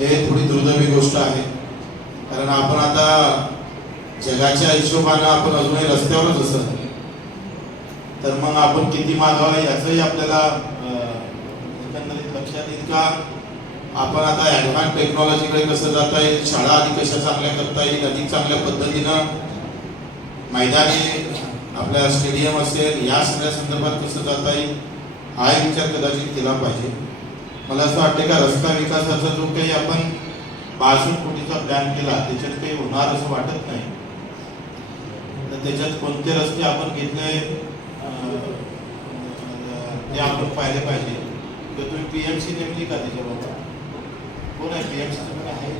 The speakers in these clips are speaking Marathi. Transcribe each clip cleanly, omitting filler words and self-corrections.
हे थोडी दुर्दैवी गोष्ट आहे, कारण आपण आता जगाच्या हिशोबानं आपण अजूनही रस्त्यावरच असत, तर मग आपण किती मागावं याचंही आपल्याला एकंदरीत लक्षात येईल का आपण आता ॲडव्हान्स टेक्नॉलॉजीकडे कसं जाता येईल, शाळा आधी कशा चांगल्या करता येईल, अधिक चांगल्या पद्धतीनं मैदानी आपल्या स्टेडियम असेल या सगळ्या संदर्भात कसं जाता येईल हा विचार कदाचित केला पाहिजे. मला असं वाटतं का रस्ता विकासाचा जो काही आपण 62 कोटीचा प्लॅन केला त्याच्यात काही होणार असं वाटत नाही. तर त्याच्यात कोणते रस्ते आपण घेतले ते आपण पाहिले पाहिजे. तर तुम्ही PMC नेमली का त्याच्याबरोबर कोण आहे PMC आहे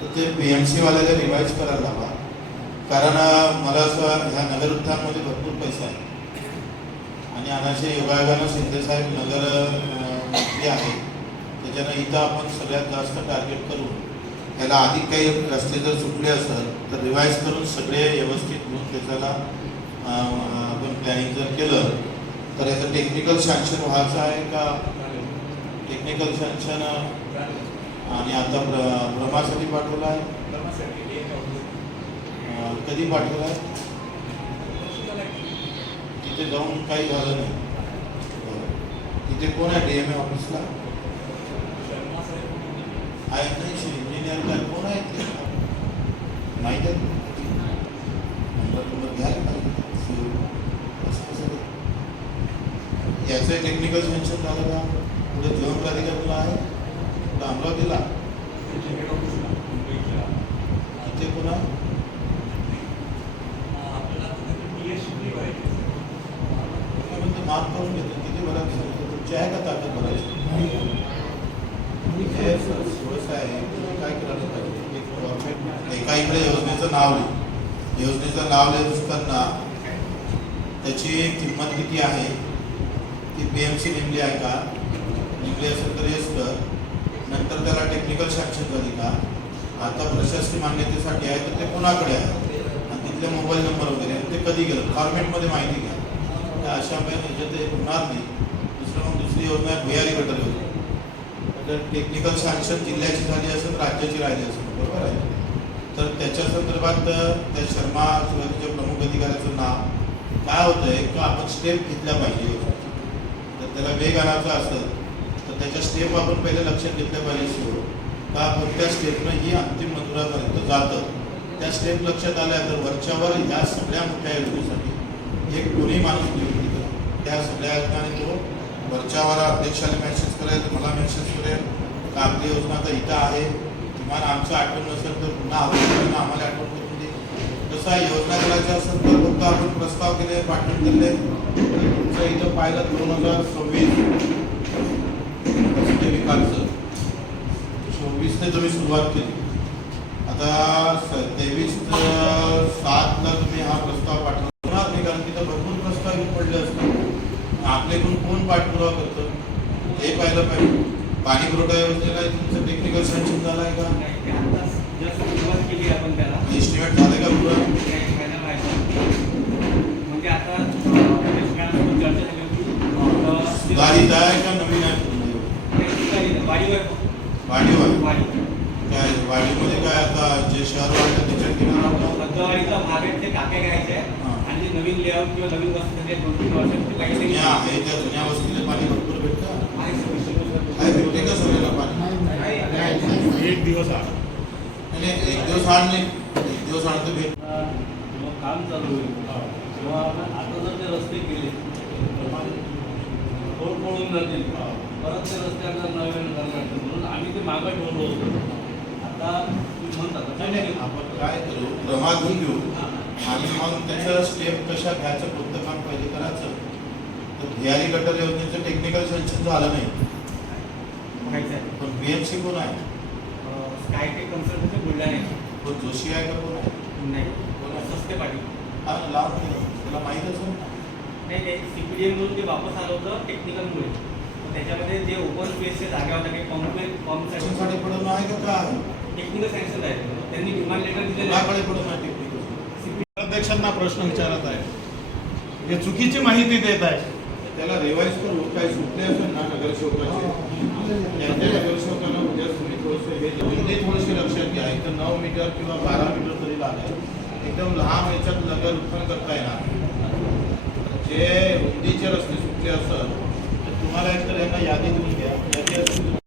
तर ते PMC वाल्याला रिवाईज करायला हवा, कारण मला असं ह्या नगर उद्यानमध्ये भरपूर पैसा आहे आणि अनाशय योगायोगानं शिंदे साहेब नगर मंत्री आहे, त्याच्यानं इथं आपण सगळ्यात जास्त टार्गेट करून याला अधिक काही रस्ते जर चुकले असेल तर रिवाईज करून सगळे व्यवस्थित घेऊन त्याच्याला आपण प्लॅनिंग जर केलं तर याचं टेक्निकल सँक्शन व्हायचं आहे का, टेक्निकल सँक्शन आणि आता भ्रमासाठी पाठवलं आहे, कधी पाठवलं आहे, तिथे जाऊन काही झालं नाही. तिथे कोण आहे DMA ऑफिसला आहे नाही, इंजिनियर काय कोण आहे ते माहीत आहे, नंबर घ्यायला पाहिजे. याचं टेक्निकल सँक्शन झालं का, पुढे जीवन प्राधिकरणाला आहे, पुढे अमरावतीला तिथे पुन्हा माफ करून घेतो किती बराच तुमची आहे का ताकद भरायची आहे, काय करायला पाहिजे. गव्हर्नमेंट एका इकडे योजनेचं नाव लिहित असताना त्याची किंमत किती आहे, ती PMC नेमली आहे का, नेमली असेल तर येस कर, नंतर त्याला टेक्निकल सँक्शन झाली का, आता प्रशासकीय मान्यतेसाठी आहे तर ते कोणाकडे आहे आणि तिथले मोबाईल नंबर वगैरे ते कधी गेलं फॉर्मॅटमध्ये माहिती घ्या. अशा म्हणजे ते होणार नाही. दुसरी योजना आहे भुयारी गटर योजना, तर टेक्निकल सँक्शन जिल्ह्याची झाली असेल राज्याची राहिली असेल बरोबर आहे, तर त्याच्या संदर्भात त्या शर्मा किंवा त्याच्या प्रमुख अधिकाऱ्याचं नाव काय होतं आहे का आपण स्टेप घेतल्या पाहिजे. तर त्याला वेग आणायचा असेल तर त्याच्या स्टेप आपण पहिले लक्षात घेतल्या पाहिजे का कोणत्या स्टेपनं ही अंतिम मजुरापर्यंत जातं, त्या स्टेप लक्षात आल्या तर वरच्यावर ह्या सगळ्या मोठ्या योजनेसाठी एक कोणी माणूस नियुक्ती करेल, त्या सगळ्या योजनाने तो वरच्यावर अध्यक्षाला मेन्शन करेल, मला मेन्शन करेल का आपली योजना आता इथं आहे, किमान आमचं आठवण नसेल तर पुन्हा आम्हाला आठवण करून दे. कसं आहे योजना करायच्या असेल तर फक्त आपण प्रस्ताव केले पाठवून दिले. तुमचं इथं पाहिलं 2026 रस्ते विकासचं 24 तुम्ही सुरुवात केली, आता 23/7 तुम्ही हा प्रस्ताव पाठवला नाही, कारण तिथं भरपूर प्रस्ताव पडले असतात. आपल्याकडून कोण पाठपुरावा करतं हे पाहिलं पाहिजे. पाणी पुरवठा योजनेला तुमचं टेक्निकल सँक्शन झालं आहे का, एस्टिमेट झालं का पुरा, म्हणजे आता सुधारित आहे का नवीन आहे वाढीवर काय वाढीमध्ये काय आता जे शहर वाढलं त्याच्यात मध्यवाडीचा भाग आहे ते टाके घ्यायचे आणि नवीन लेआउट किंवा नवीन वस्तू 2-3 वर्षांची काही आहे, त्या जुन्या वस्तूला पाणी भरपूर भेटतं आहे, भेटते का सगळ्याला पाणी एक दिवस आड नाही, एक दिवस आड नाही, एक दिवस आड तर भेट काम चालू होईल किंवा आता जर ते रस्ते केले पळून जातील परत ते रस्त्यांना नवीन करणार, म्हणून आम्ही ते मागं ठेवलो होतो. आता तुम्ही म्हणतात नाही आपण काय करू रमा घेऊन घेऊ आणि मग त्याचं स्टेप कशा घ्यायचं कोणतं काम पहिले करायचं. तर भुयारी गटर योजनेचं टेक्निकल सँक्शन झालं नाही पण PMC कोण आहे, स्कायटेक कन्सल्टन्सी बुलढाणा कोण जोशी आहे का कोण आहे, नाही कोण सस्ते पाटील हा लाव त्याला माहीतच नाही CPDM म्हणून ते वापस आलं होतं टेक्निकलमुळे. त्याच्यामध्ये जे ओपन स्पेसच्या जागा होत्या काही साठी पडून आहे का काय टेक्निकल सँक्शन आहे, त्यांनी डिमांड लेटर दिले पडून आहे टेक्निकल. अध्यक्षांना प्रश्न विचारत आहे, हे चुकीची माहिती देत आहे त्याला रिवाईज करून काही सुटले असेल ना नगरसेवकाचे त्या नगरसेवकांना उद्या तुम्ही थोडंसं हे रुंदी थोडीशी लक्षात घ्या. एकदम 9 मीटर किंवा 12 मीटर तरी लागेल. एकदम लहान याच्यात नगर उत्पन्न करता येणार. जे रुंदीचे रस्ते